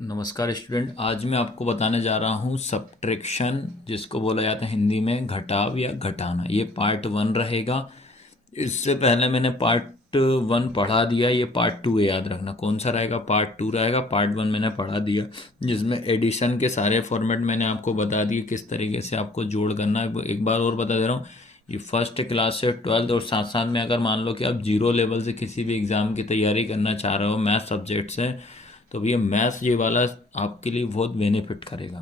नमस्कार स्टूडेंट। आज मैं आपको बताने जा रहा हूँ सब्ट्रैक्शन, जिसको बोला जाता है हिंदी में घटाव या घटाना। ये पार्ट 1 रहेगा। इससे पहले मैंने पार्ट 1 पढ़ा दिया, ये पार्ट 2 है। याद रखना कौन सा रहेगा, पार्ट 2 रहेगा। पार्ट 1 मैंने पढ़ा दिया, जिसमें एडिशन के सारे फॉर्मेट मैंने आपको बता दिए, किस तरीके से आपको जोड़ करना है। एक बार और बता दे रहा हूँ, ये फर्स्ट क्लास से 12th और साथ साथ में अगर मान लो कि आप जीरो लेवल से किसी भी एग्ज़ाम की तैयारी करना चाह रहे हो मैथ सब्जेक्ट से, तो भैया मैथ्स ये वाला आपके लिए बहुत बेनिफिट करेगा,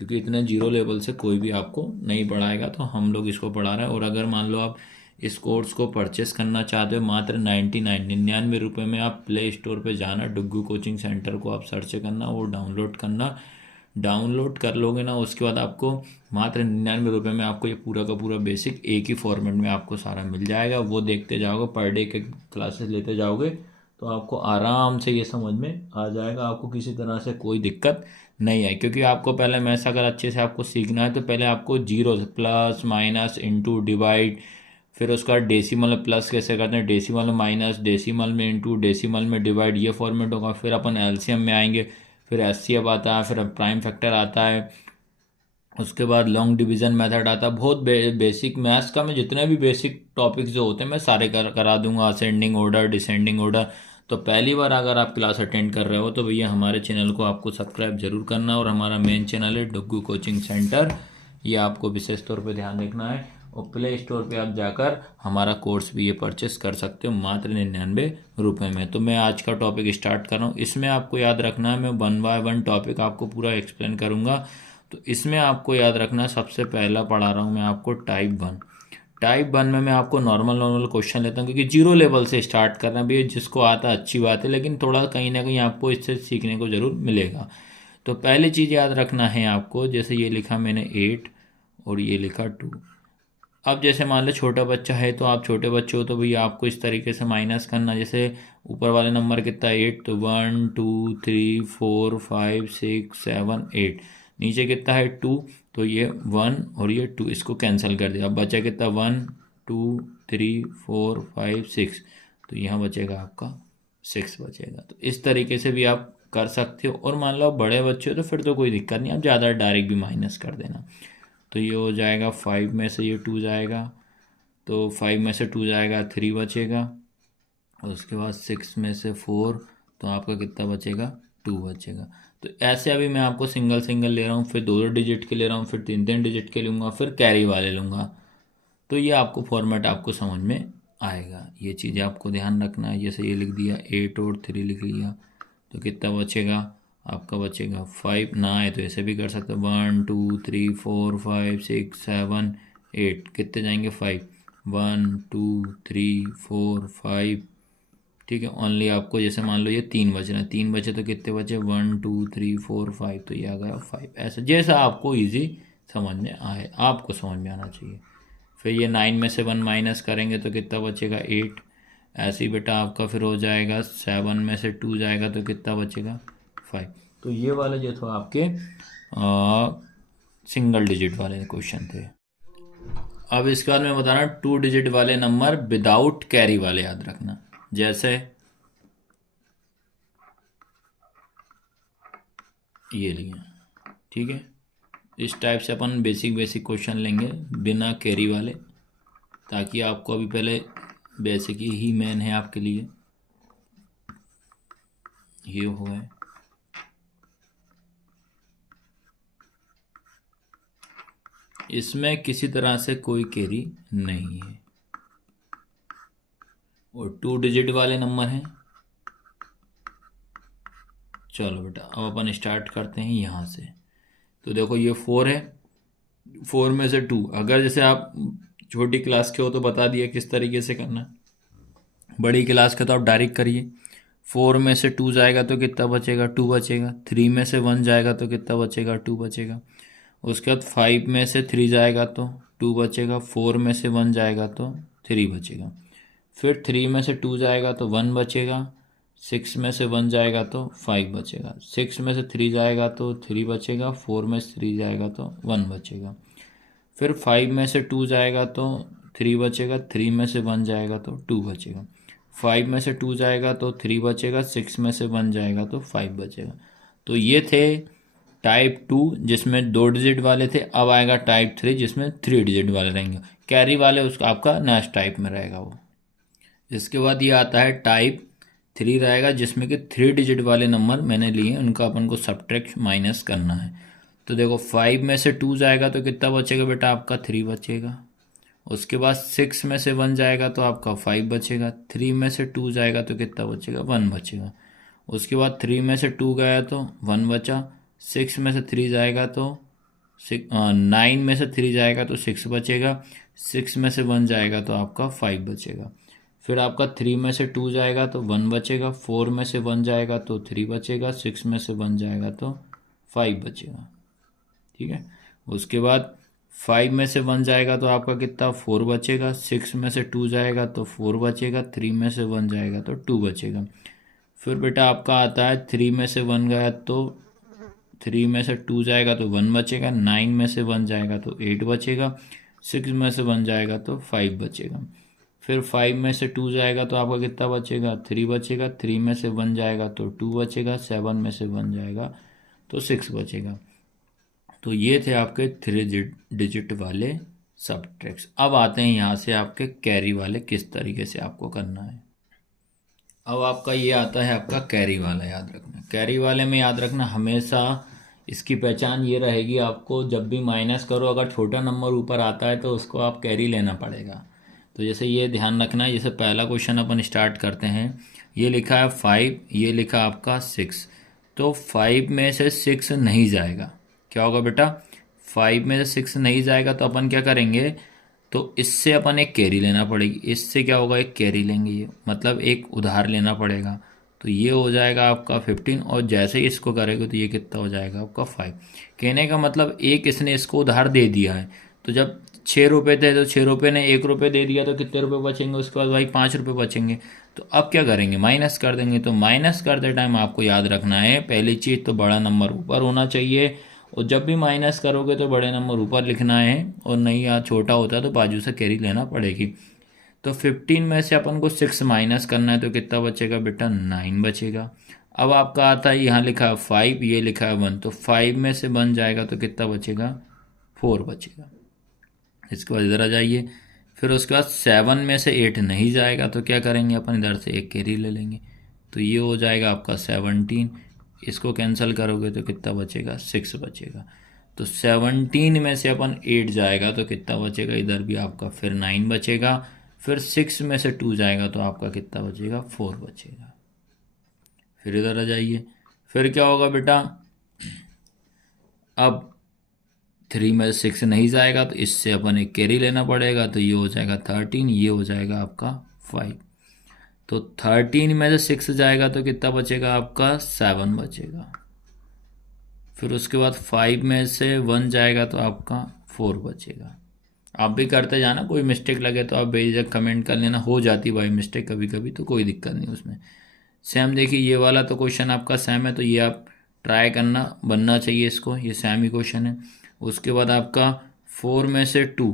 क्योंकि इतने जीरो लेवल से कोई भी आपको नहीं पढ़ाएगा, तो हम लोग इसको पढ़ा रहे हैं। और अगर मान लो आप इस कोर्स को परचेस करना चाहते हो, मात्र 99 में आप प्ले स्टोर पे जाना, डुग्गू कोचिंग सेंटर को आप सर्च करना, वो डाउनलोड करना। डाउनलोड कर लोगे ना, उसके बाद आपको मात्र 99 में आपको ये पूरा का पूरा बेसिक एक ही फॉर्मेट में आपको सारा मिल जाएगा। वो देखते जाओगे, पर डे के क्लासेस लेते जाओगे, तो आपको आराम से ये समझ में आ जाएगा। आपको किसी तरह से कोई दिक्कत नहीं आई, क्योंकि आपको पहले मैथ्स अगर अच्छे से आपको सीखना है तो पहले आपको जीरो से प्लस माइनस इंटू डिवाइड, फिर उसका डेसिमल में प्लस कैसे करते हैं, डेसिमल में माइनस, डेसिमल में इंटू, डेसिमल में डिवाइड, ये फॉर्मेट होगा। फिर अपन एलसीएम में आएंगे, फिर एचसीएफ आता है, फिर प्राइम फैक्टर आता है, उसके बाद लॉन्ग डिवीजन मेथड आता है। बहुत बेसिक मैथ्स का मैं जितने भी बेसिक टॉपिक्स जो होते हैं मैं सारे करा दूंगा, असेंडिंग ऑर्डर, डिसेंडिंग ऑर्डर। तो पहली बार अगर आप क्लास अटेंड कर रहे हो तो भैया हमारे चैनल को आपको सब्सक्राइब जरूर करना। और हमारा मेन चैनल है डुग्गू कोचिंग सेंटर, ये आपको विशेष तौर पे ध्यान देखना है। और प्ले स्टोर पे आप जाकर हमारा कोर्स भी ये परचेस कर सकते हो मात्र 99 में। तो मैं आज का टॉपिक स्टार्ट कर रहा हूँ। इसमें आपको याद रखना है, मैं 1 बाय 1 टॉपिक आपको पूरा एक्सप्लेन करूँगा। तो इसमें आपको याद रखना, सबसे पहला पढ़ा रहा हूँ मैं आपको टाइप 1। टाइप 1 में मैं आपको नॉर्मल क्वेश्चन लेता हूँ, क्योंकि जीरो लेवल से स्टार्ट करना है भैया। जिसको आता है अच्छी बात है, लेकिन थोड़ा कहीं ना कहीं आपको इससे सीखने को ज़रूर मिलेगा। तो पहली चीज़ याद रखना है आपको, जैसे ये लिखा मैंने 8 और ये लिखा 2। अब जैसे मान लो छोटा बच्चा है, तो आप छोटे बच्चे हो तो भैया आपको इस तरीके से माइनस करना। जैसे ऊपर वाले नंबर कितना है 8, तो 1 2 3 4 5 6 7 8। नीचे कितना है 2, तो ये 1 और ये 2 इसको कैंसिल कर दिया। अब बचा कितना 1 2 3 4 5 6, तो यहाँ बचेगा आपका 6 बचेगा। तो इस तरीके से भी आप कर सकते हो। और मान लो आप बड़े बच्चे हो तो फिर तो कोई दिक्कत नहीं, आप ज़्यादा डायरेक्ट भी माइनस कर देना। तो ये हो जाएगा 5 में से ये 2 जाएगा, तो 5 में से 2 जाएगा 3 बचेगा। और उसके बाद 6 में से 4, तो आपका कितना बचेगा 2 बचेगा। तो ऐसे अभी मैं आपको सिंगल सिंगल ले रहा हूँ, फिर दो दो डिजिट के ले रहा हूँ, फिर तीन तीन डिजिट के लूँगा, फिर कैरी वाले लूँगा। तो ये आपको फॉर्मेट आपको समझ में आएगा। ये चीज़ें आपको ध्यान रखना है। जैसे ये लिख दिया 8 और 3 लिख लिया, तो कितना बचेगा आपका, बचेगा 5। ना है तो ऐसे भी कर सकते हो, 1 2 3 4 5 6 7 8, कितने जाएंगे 5, 1 2 3 4 5। ठीक है, ओनली आपको जैसे मान लो ये 3 बच रहे हैं, 3 बचे तो कितने बचे 1 2 3 4 5, तो ये आ गया 5। ऐसे जैसा आपको इजी समझ में आए, आपको समझ में आना चाहिए। फिर ये 9 में से 1 माइनस करेंगे तो कितना बचेगा 8। ऐसे ही बेटा आपका फिर हो जाएगा 7 में से 2 जाएगा तो कितना बचेगा 5। तो ये वाले जो थे आपके सिंगल डिजिट वाले क्वेश्चन थे। अब इसके बाद मैं बता रहा हूँ 2 डिजिट वाले नंबर विदाउट कैरी वाले याद रखना। जैसे ये लिए, ठीक है। इस टाइप से अपन बेसिक बेसिक क्वेश्चन लेंगे बिना कैरी वाले, ताकि आपको अभी पहले बेसिक ही मेन है आपके लिए। ये हो गए। इसमें किसी तरह से कोई कैरी नहीं है, और 2 डिजिट वाले नंबर हैं। चलो बेटा अब अपन स्टार्ट करते हैं यहाँ से। तो देखो ये 4 है, 4 में से 2। अगर जैसे आप छोटी क्लास के हो तो बता दिया किस तरीके से करना है, बड़ी क्लास के तो आप डायरेक्ट करिए। 4 में से 2 जाएगा तो कितना बचेगा 2 बचेगा। 3 में से 1 जाएगा तो कितना बचेगा 2 बचेगा। उसके बाद 5 में से 3 जाएगा तो 2 बचेगा। 4 में से 1 जाएगा तो 3 बचेगा। फिर 3 में से 2 जाएगा तो 1 बचेगा। 6 में से 1 जाएगा तो 5 बचेगा। 6 में से 3 जाएगा तो 3 बचेगा। 4 में से 3 जाएगा तो 1 बचेगा। फिर 5 में से 2 जाएगा तो 3 बचेगा। 3 में से 1 जाएगा तो 2 बचेगा। 5 में से 2 जाएगा तो 3 बचेगा। 6 में से 1 जाएगा तो 5 बचेगा। तो ये थे टाइप 2 जिसमें 2 डिजिट वाले थे। अब आएगा टाइप 3 जिसमें 3 डिजिट वाले रहेंगे। कैरी वाले उसका आपका नेक्स्ट टाइप में रहेगा वो। इसके बाद ये आता है टाइप 3 रहेगा जिसमें कि 3 डिजिट वाले नंबर मैंने लिए, उनका अपन को सब्ट्रैक्ट माइनस करना है। तो देखो 5 में से 2 जाएगा तो कितना बचेगा बेटा, आपका 3 बचेगा। उसके बाद 6 में से 1 जाएगा तो आपका 5 बचेगा। 3 में से 2 जाएगा तो कितना बचेगा, 1 बचेगा। उसके बाद 3 में से 2 गया तो 1 बचा। 6 में से 3 जाएगा तो 9 में से 3 जाएगा तो 6 बचेगा। 6 में से 1 जाएगा तो आपका 5 बचेगा। फिर आपका 3 में से 2 जाएगा तो 1 बचेगा। 4 में से 1 जाएगा तो 3 बचेगा। 6 में से 1 जाएगा तो 5 बचेगा। ठीक है। उसके बाद 5 में से 1 जाएगा तो आपका कितना, 4 बचेगा। 6 में से 2 जाएगा तो 4 बचेगा। 3 में से 1 जाएगा तो 2 बचेगा। फिर बेटा आपका आता है 3 में से 1 गया तो 3 में से 2 जाएगा तो 1 बचेगा। 9 में से 1 जाएगा तो 8 बचेगा। 6 में से 1 जाएगा तो 5 बचेगा। फिर 5 में से 2 जाएगा तो आपका कितना बचेगा, 3 बचेगा। 3 में से 1 जाएगा तो 2 बचेगा। 7 में से 1 जाएगा तो 6 बचेगा। तो ये थे आपके 3 डिजिट वाले सब्ट्रैक्ट्स। अब आते हैं यहाँ से आपके कैरी वाले, किस तरीके से आपको करना है। अब आपका ये आता है आपका कैरी वाला। याद रखना, कैरी वाले में याद रखना हमेशा इसकी पहचान ये रहेगी, आपको जब भी माइनस करो अगर छोटा नंबर ऊपर आता है तो उसको आप कैरी लेना पड़ेगा। तो जैसे ये ध्यान रखना है, जैसे पहला क्वेश्चन अपन स्टार्ट करते हैं। ये लिखा है 5, ये लिखा आपका 6। तो 5 में से 6 नहीं जाएगा, क्या होगा बेटा, 5 में से 6 नहीं जाएगा तो अपन क्या करेंगे, तो इससे अपन एक कैरी लेना पड़ेगी। इससे क्या होगा, एक कैरी लेंगे, ये मतलब एक उधार लेना पड़ेगा। तो ये हो जाएगा आपका 15, और जैसे ही इसको करेंगे तो ये कितना हो जाएगा आपका 5। कहने का मतलब एक इसने इसको उधार दे दिया है। तो जब 6 रुपये थे तो 6 रुपये ने 1 रुपये दे दिया तो कितने रुपये बचेंगे, उसके बाद भाई 5 रुपये बचेंगे। तो अब क्या करेंगे, माइनस कर देंगे। तो माइनस करते टाइम आपको याद रखना है, पहली चीज़ तो बड़ा नंबर ऊपर होना चाहिए, और जब भी माइनस करोगे तो बड़े नंबर ऊपर लिखना है, और नहीं यार छोटा होता है तो बाजू से कैरी लेना पड़ेगी। तो 15 में से अपन को 6 माइनस करना है तो कितना बचेगा बेटा, 9 बचेगा। अब आपका आता है यहाँ लिखा है 5, ये लिखा है 1, तो 5 में से 1 जाएगा तो कितना बचेगा, 4 बचेगा। इसके बाद इधर आ जाइए। फिर उसके बाद 7 में से 8 नहीं जाएगा तो क्या करेंगे, अपन इधर से एक कैरी ले लेंगे। तो ये हो जाएगा आपका 17। इसको कैंसिल करोगे तो कितना बचेगा, 6 बचेगा। तो 17 में से अपन 8 जाएगा तो कितना बचेगा, इधर भी आपका फिर 9 बचेगा। फिर 6 में से 2 जाएगा तो आपका कितना बचेगा, 4 बचेगा। फिर इधर आ जाइए। फिर क्या होगा बेटा, अब 3 में से 6 नहीं जाएगा तो इससे अपन एक कैरी लेना पड़ेगा। तो ये हो जाएगा 13, ये हो जाएगा आपका 5। तो 13 में से 6 जाएगा तो कितना बचेगा आपका, 7 बचेगा। फिर उसके बाद 5 में से 1 जाएगा तो आपका 4 बचेगा। आप भी करते जाना, कोई मिस्टेक लगे तो आप बेझिझक कमेंट कर लेना, हो जाती भाई मिस्टेक कभी कभी, तो कोई दिक्कत नहीं उसमें। सेम देखिए ये वाला तो क्वेश्चन आपका सेम है, तो ये आप ट्राई करना, बनना चाहिए इसको, ये सेम ही क्वेश्चन है। उसके बाद आपका 4 में से 2,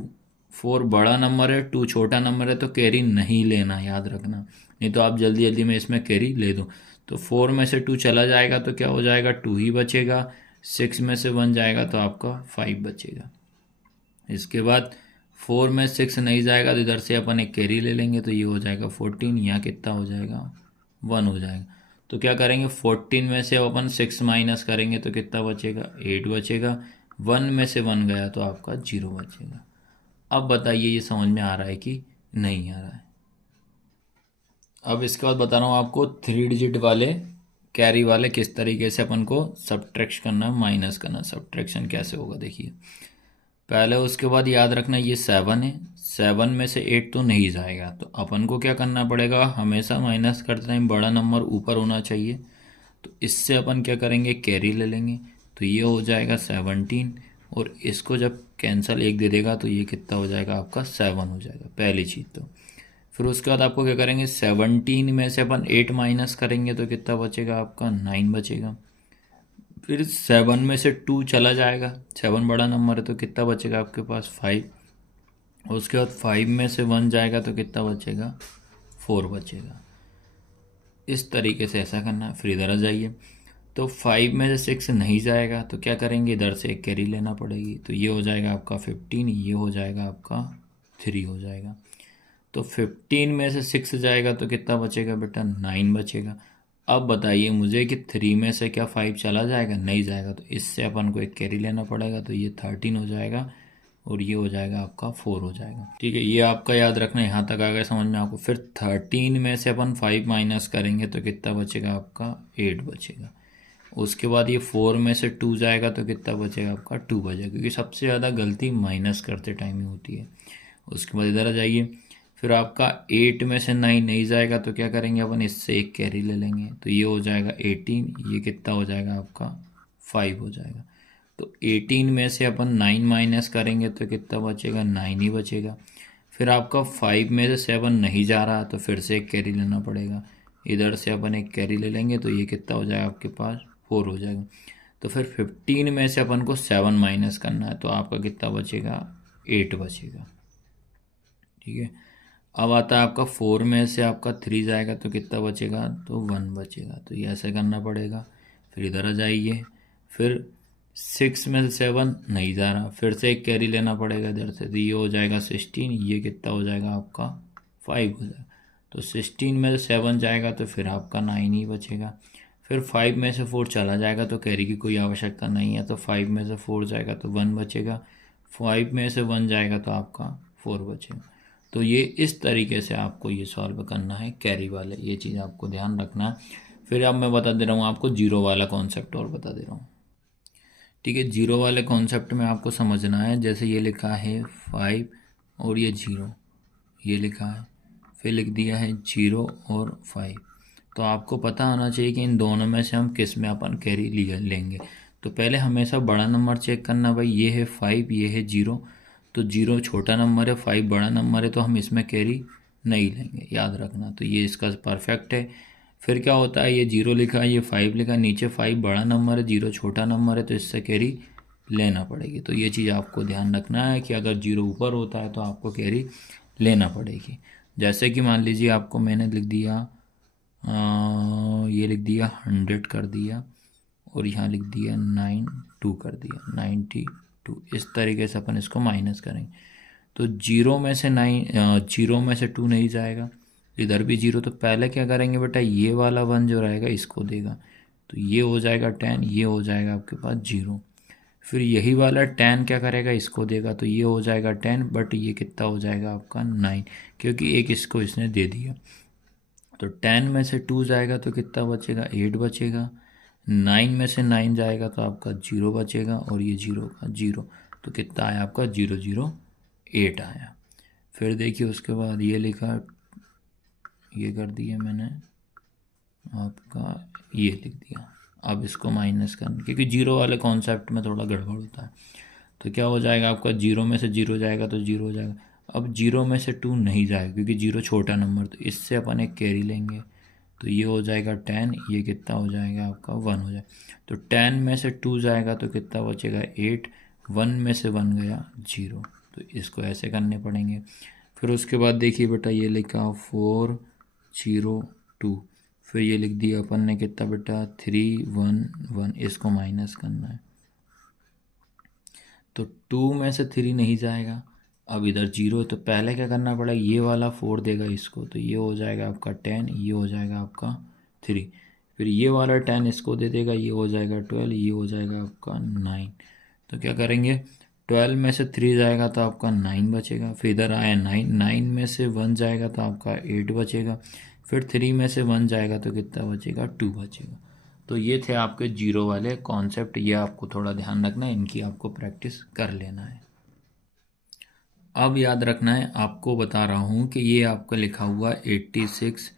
4 बड़ा नंबर है, 2 छोटा नंबर है, तो कैरी नहीं लेना, याद रखना, नहीं तो आप जल्दी जल्दी में इसमें कैरी ले दो। तो 4 में से 2 चला जाएगा तो क्या हो जाएगा, 2 ही बचेगा। 6 में से 1 जाएगा तो आपका 5 बचेगा। इसके बाद 4 में 6 नहीं जाएगा तो इधर से अपन एक कैरी ले लेंगे, तो ये हो जाएगा 14। यहाँ कितना हो जाएगा, 1 हो जाएगा। तो क्या करेंगे, 14 में से अपन 6 माइनस करेंगे तो कितना बचेगा, 8 बचेगा। 1 में से 1 गया तो आपका 0 बचेगा। अब बताइए ये समझ में आ रहा है कि नहीं आ रहा है। अब इसके बाद बता रहा हूँ आपको 3 डिजिट वाले कैरी वाले किस तरीके से अपन को सब्ट्रैक्ट करना, माइनस करना। सब्ट्रैक्शन कैसे होगा देखिए, पहले उसके बाद याद रखना ये 7 है, 7 में से 8 तो नहीं जाएगा, तो अपन को क्या करना पड़ेगा, हमेशा माइनस करते टाइम बड़ा नंबर ऊपर होना चाहिए। तो इससे अपन क्या करेंगे, कैरी ले लेंगे। तो ये हो जाएगा 17, और इसको जब कैंसल 1 दे देगा तो ये कितना हो जाएगा आपका, 7 हो जाएगा, पहली चीज़ तो। फिर उसके बाद आपको क्या करेंगे, 17 में से अपन 8 माइनस करेंगे तो कितना बचेगा आपका, 9 बचेगा। फिर 7 में से 2 चला जाएगा, 7 बड़ा नंबर है तो कितना बचेगा आपके पास, 5। उसके बाद 5 में से 1 जाएगा तो कितना बचेगा, 4 बचेगा। इस तरीके से ऐसा करना है। फिर इधर आ जाइए। तो 5 में से 6 नहीं जाएगा तो क्या करेंगे, इधर से एक कैरी लेना पड़ेगी। तो ये हो जाएगा आपका 15, ये हो जाएगा आपका 3 हो जाएगा। तो 15 में से 6 जाएगा तो कितना बचेगा बेटा, 9 बचेगा। अब बताइए मुझे कि 3 में से क्या 5 चला जाएगा, नहीं जाएगा। तो इससे अपन को एक कैरी लेना पड़ेगा, तो ये 13 हो जाएगा और ये हो जाएगा आपका 4 हो जाएगा। ठीक है, ये आपका याद रखना, यहाँ तक आ गया समझ में आपको। फिर 13 में से अपन 5 माइनस करेंगे तो कितना बचेगा आपका, 8 बचेगा। उसके बाद ये 4 में से 2 जाएगा तो कितना बचेगा आपका, 2 बचेगा, क्योंकि सबसे ज़्यादा गलती माइनस करते टाइम ही होती है। उसके बाद इधर आ जाइए, फिर आपका 8 में से 9 नहीं जाएगा तो क्या करेंगे अपन, इससे एक कैरी ले लेंगे। तो ये हो जाएगा 18, ये कितना हो जाएगा आपका 5 हो जाएगा। तो 18 में से अपन 9 माइनस करेंगे तो कितना बचेगा, 9 ही बचेगा। फिर आपका 5 में से 7 नहीं जा रहा तो फिर से एक कैरी लेना पड़ेगा। इधर से अपन एक कैरी ले लेंगे तो ये कितना हो जाएगा आपके पास, 4 हो जाएगा। तो फिर 15 में से अपन को 7 माइनस करना है तो आपका कितना बचेगा, 8 बचेगा। ठीक है, अब आता है आपका 4 में से आपका 3 जाएगा तो कितना बचेगा, तो 1 बचेगा। तो ये ऐसे करना पड़ेगा। फिर इधर आ जाइए, फिर 6 में से 7 नहीं जा रहा, फिर से एक कैरी लेना पड़ेगा इधर से। तो ये हो जाएगा 16, ये कितना हो जाएगा आपका 5 हो जाएगा। तो 16 में से 7 जाएगा तो फिर आपका 9 ही बचेगा। फिर 5 में से 4 चला जाएगा तो कैरी की कोई आवश्यकता नहीं है, तो 5 में से 4 जाएगा तो 1 बचेगा। 5 में से 1 जाएगा तो आपका 4 बचेगा। तो ये इस तरीके से आपको ये सॉल्व करना है कैरी वाले, ये चीज़ आपको ध्यान रखना है। फिर अब मैं बता दे रहा हूँ आपको जीरो वाला कॉन्सेप्ट, और बता दे रहा हूँ। ठीक है, जीरो वाले कॉन्सेप्ट में आपको समझना है, जैसे ये लिखा है 5 और ये 0, ये लिखा है, फिर लिख दिया है 0 और 5। तो आपको पता होना चाहिए कि इन दोनों में से हम किस में अपन कैरी लेंगे। तो पहले हमेशा बड़ा नंबर चेक करना, भाई ये है 5, ये है 0, तो 0 छोटा नंबर है, 5 बड़ा नंबर है, तो हम इसमें कैरी नहीं लेंगे, याद रखना। तो ये इसका परफेक्ट है। फिर क्या होता है, ये 0 लिखा है, ये 5 लिखा है, नीचे 5 बड़ा नंबर है, 0 छोटा नंबर है, तो इससे कैरी लेना पड़ेगी। तो ये चीज़ आपको ध्यान रखना है कि अगर 0 ऊपर होता है तो आपको कैरी लेना पड़ेगी। जैसे कि मान लीजिए आपको मैंने लिख दिया ये लिख दिया 100 कर दिया, और यहाँ लिख दिया 92 कर दिया, 92। इस तरीके से अपन इसको माइनस करेंगे। तो 0 में से 2 नहीं जाएगा, इधर भी 0, तो पहले क्या करेंगे बेटा, ये वाला 1 जो रहेगा इसको देगा, तो ये हो जाएगा 10, ये हो जाएगा आपके पास 0। फिर यही वाला 10 क्या करेगा, इसको देगा, तो ये हो जाएगा 10, बट ये कितना हो जाएगा आपका 9, क्योंकि एक इसको इसने दे दिया। तो 10 में से 2 जाएगा तो कितना बचेगा, 8 बचेगा। 9 में से 9 जाएगा तो आपका 0 बचेगा, और ये 0 का 0, तो कितना आया आपका 008 आया। फिर देखिए उसके बाद ये लिखा, ये कर दिया मैंने आपका, ये लिख दिया। अब इसको माइनस करना, क्योंकि 0 वाले कॉन्सेप्ट में थोड़ा गड़बड़ होता है। तो क्या हो जाएगा आपका, 0 में से 0 जाएगा तो 0 हो जाएगा। अब 0 में से 2 नहीं जाएगा, क्योंकि 0 छोटा नंबर, तो इससे अपन एक कैरी लेंगे। तो ये हो जाएगा 10, ये कितना हो जाएगा आपका 1 हो जाएगा। तो 10 में से 2 जाएगा तो कितना बचेगा 8, 1 में से 1 गया 0, तो इसको ऐसे करने पड़ेंगे। फिर उसके बाद देखिए बेटा, ये लिखा 402, फिर ये लिख दिया अपन ने कितना बेटा 311, इसको माइनस करना है। तो 2 में से 3 नहीं जाएगा, अब इधर 0, तो पहले क्या करना पड़ेगा, ये वाला 4 देगा इसको, तो ये हो जाएगा आपका 10, ये हो जाएगा आपका 3। फिर ये वाला 10 इसको दे देगा, ये हो जाएगा 12, ये हो जाएगा आपका 9। तो क्या करेंगे, 12 में से 3 जाएगा तो आपका 9 बचेगा। फिर इधर आया 9, 9 में से 1 जाएगा तो आपका 8 बचेगा। फिर 3 में से 1 जाएगा तो कितना बचेगा, 2 बचेगा। तो ये थे आपके जीरो वाले कॉन्सेप्ट, ये आपको थोड़ा ध्यान रखना है, इनकी आपको प्रैक्टिस कर लेना है। अब याद रखना है, आपको बता रहा हूँ कि ये आपका लिखा हुआ 86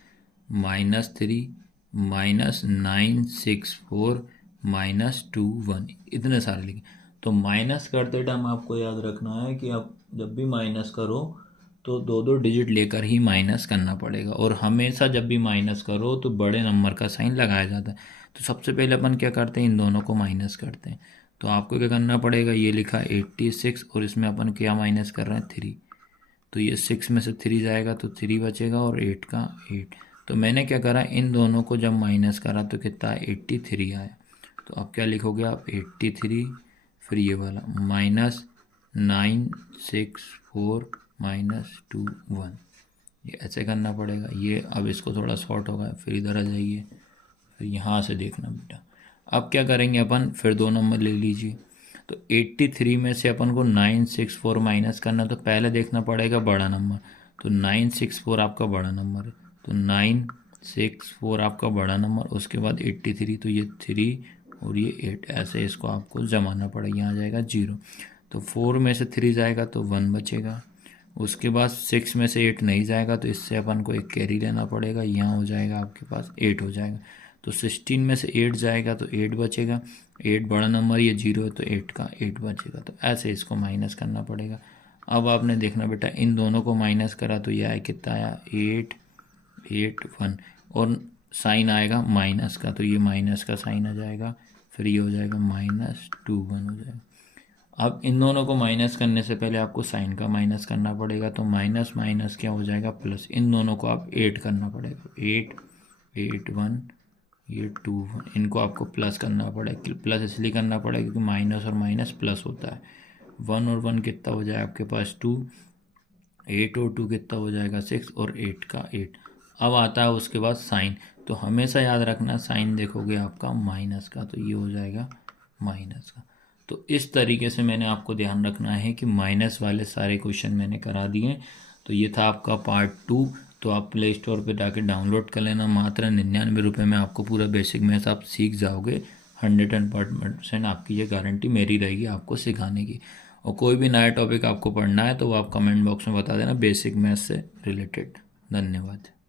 -3 -964 -21, इतने सारे लिखे। तो माइनस करते टाइम आपको याद रखना है कि आप जब भी माइनस करो तो 2 डिजिट लेकर ही माइनस करना पड़ेगा, और हमेशा जब भी माइनस करो तो बड़े नंबर का साइन लगाया जाता है। तो सबसे पहले अपन क्या करते हैं, इन दोनों को माइनस करते हैं। तो आपको क्या करना पड़ेगा, ये लिखा 86 और इसमें अपन क्या माइनस कर रहे हैं 3, तो ये 6 में से 3 जाएगा तो 3 बचेगा, और 8 का 8। तो मैंने क्या करा, इन दोनों को जब माइनस करा तो कितना 83 आया। तो अब क्या लिखोगे आप 83, फिर ये वाला -964 -21, ये ऐसे करना पड़ेगा। ये अब इसको थोड़ा शॉर्ट होगा, फिर इधर आ जाइए, फिर यहाँ से देखना बेटा। अब क्या करेंगे अपन, फिर 2 नंबर ले लीजिए। तो 83 में से अपन को 964 माइनस करना, तो पहले देखना पड़ेगा बड़ा नंबर। तो 964 आपका बड़ा नंबर है, तो 964 आपका बड़ा नंबर, उसके बाद 83, तो ये 3 और ये 8, ऐसे इसको आपको जमाना पड़ेगा। यहाँ आ जाएगा 0, तो 4 में से 3 जाएगा तो 1 बचेगा। उसके बाद 6 में से 8 नहीं जाएगा, तो इससे अपन को एक कैरी लेना पड़ेगा, यहाँ हो जाएगा आपके पास 8 हो जाएगा। तो 16 में से 8 जाएगा तो 8 बचेगा, 8 बड़ा नंबर, ये 0 है तो 8 का 8 बचेगा। तो ऐसे इसको माइनस करना पड़ेगा। अब आपने देखना बेटा, इन दोनों को माइनस करा तो ये आया, कितना आया 8 8 1, और साइन आएगा माइनस का, तो ये माइनस का साइन आ जाएगा, फिर ये हो जाएगा -21 हो जाएगा। अब इन दोनों को माइनस करने से पहले आपको साइन का माइनस करना पड़ेगा, तो माइनस माइनस क्या हो जाएगा प्लस, इन दोनों को आप 8 करना पड़ेगा, 8 8 1, ये 2 1, इनको आपको प्लस करना पड़ेगा। प्लस इसलिए करना पड़ेगा क्योंकि माइनस और माइनस प्लस होता है। 1 और 1 कितना हो जाएगा आपके पास 2, 8 और 2 कितना हो जाएगा 6, और 8 का 8। अब आता है उसके बाद साइन, तो हमेशा याद रखना साइन देखोगे आपका माइनस का, तो ये हो जाएगा माइनस का। तो इस तरीके से मैंने आपको ध्यान रखना है कि माइनस वाले सारे क्वेश्चन मैंने करा दिए। तो ये था आपका पार्ट 2। तो आप प्ले स्टोर पर जाके डाउनलोड कर लेना, मात्र 99 रुपये में आपको पूरा बेसिक मैथ्स आप सीख जाओगे। 100% आपकी ये गारंटी मेरी रहेगी आपको सिखाने की। और कोई भी नया टॉपिक आपको पढ़ना है तो वो आप कमेंट बॉक्स में बता देना, बेसिक मैथ्स से रिलेटेड। धन्यवाद।